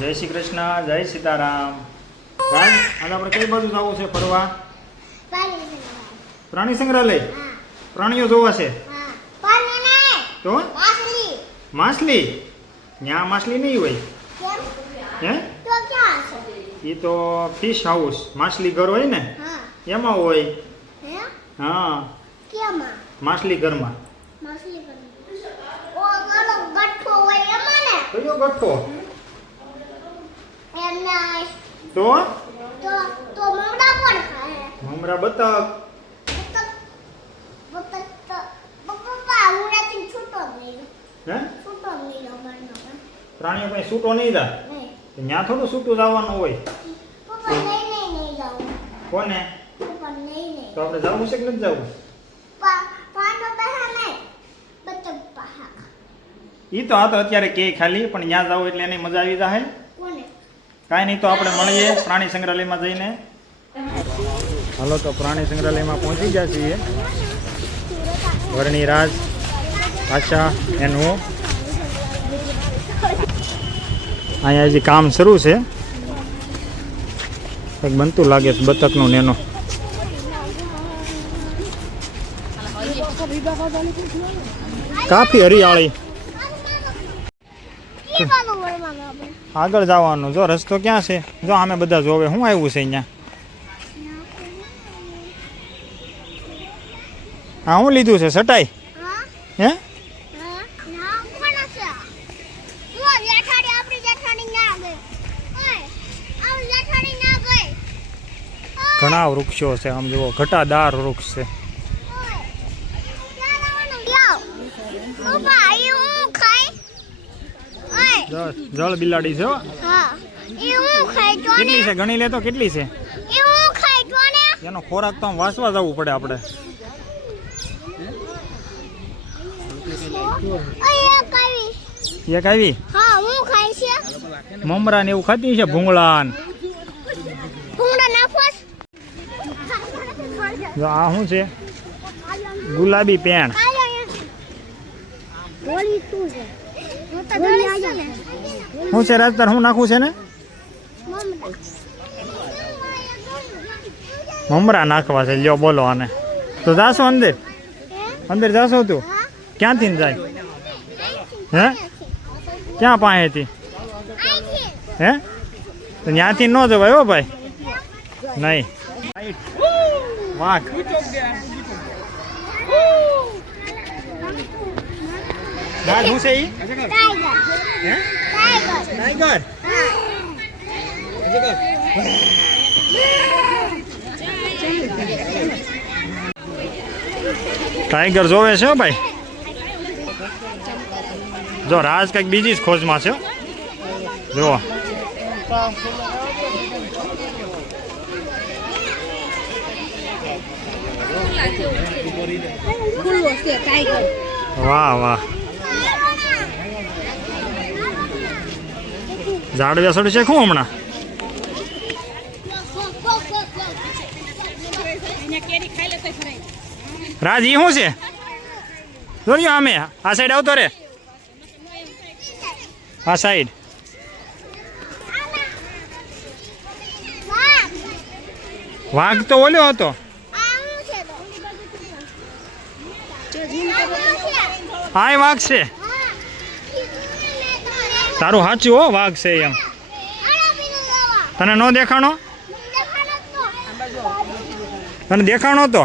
જય શ્રી કૃષ્ણ જય સીતારામ. રાજ આજે આપણે કઈ બાજુ જવું છે ફરવા? પ્રાણી સંગ્રહાલય? પ્રાણીઓ જોવા છે? તો? માછલી. ત્યાં માછલી નહીં હોય? હે? એ તો ફિશ હાઉસ માછલી ઘર હોય ને? એમાં હોય. હા. માછલી ઘરમાં. કયો ગઠ્ઠો? તો? તો તો મમડા પણ ખાય. મમરા બતક. છૂટો હે? છૂટો પ્રાણીઓ કઈ છૂટો નહીં જા તો ત્યાં થોડું છૂટું જવાનું હોય? પપ્પા નહીં નહીં નહીં જાઉં. કોને? પપ્પા નહીં નહીં. તો આપણે જવું છે કે નથી જવું? પાનો બહા નહીં બતક પહા એ તો આ તો અત્યારે કે ખાલી પણ ત્યાં જાવ એટલે એને મજા આવી જાય. કાંઈ નહીં તો આપણે મળીએ પ્રાણી સંગ્રહાલયમાં જઈને. હાલો તો પ્રાણી સંગ્રહાલયમાં પહોંચી ગયા છીએ. વર્ણી રાજ, આશા, એનું અહીંયા હજી કામ શરૂ છે. કંઈક બનતું લાગે છે બતકનું ને એનું કાફી હરિયાળી. આગળ જવાનું. જો રસ્તો ક્યાં છે? જો અમે બધા જોવે. શું આવ્યું છે અહીંયા? હા શું લીધું છે. સટાઈ? હે? ઘણા વૃક્ષો છે, આમ જુઓ. ઘટાદાર વૃક્ષ છે ઓય ક્યાં લાવવાનું લાવ પપ્પા ઈ હું ખાઈ ઓય જો જળ બિલાડી છે કેટલી છે? ગણી લે તો કેટલી છે? એનો ખોરાક તો વાંચવા જવું પડે આપણે. એક આવી. મમરા ને એવું ખાતી છે? ભૂંગળા આ શું છે? ગુલાબી પેણ. હું છે હું રાજતાર શું નાખવું છે ને? મમરા નાખવા છે, લ્યો બોલો આને. તો જાશો અંદર? અંદર જાશો તું? ક્યાંથી જાય? હે? ક્યાં પાસેથી હે? તો ત્યાંથી ન જવાય હો ભાઈ. નહીં. વાઘ. દાદ શું છે ઈ? હે? ટાઈગર ટાઈગર જોવે છે હો ભાઈ? જો રાજ કંઈક બીજી જ ખોજમાં છે હો. જુઓ. વાહ વાહ. ઝાડવે બેસાડું છે શું હમણાં રાજ ઈ શું છે જોયું અમે આ સાઈડ આવતો રે આ સાઈડ વાઘ તો ઓલ્યો હતો એ વાઘ છે તારું સાચું હો વાઘ છે એમ. તને ન દેખાણો? તને દેખાણો તો?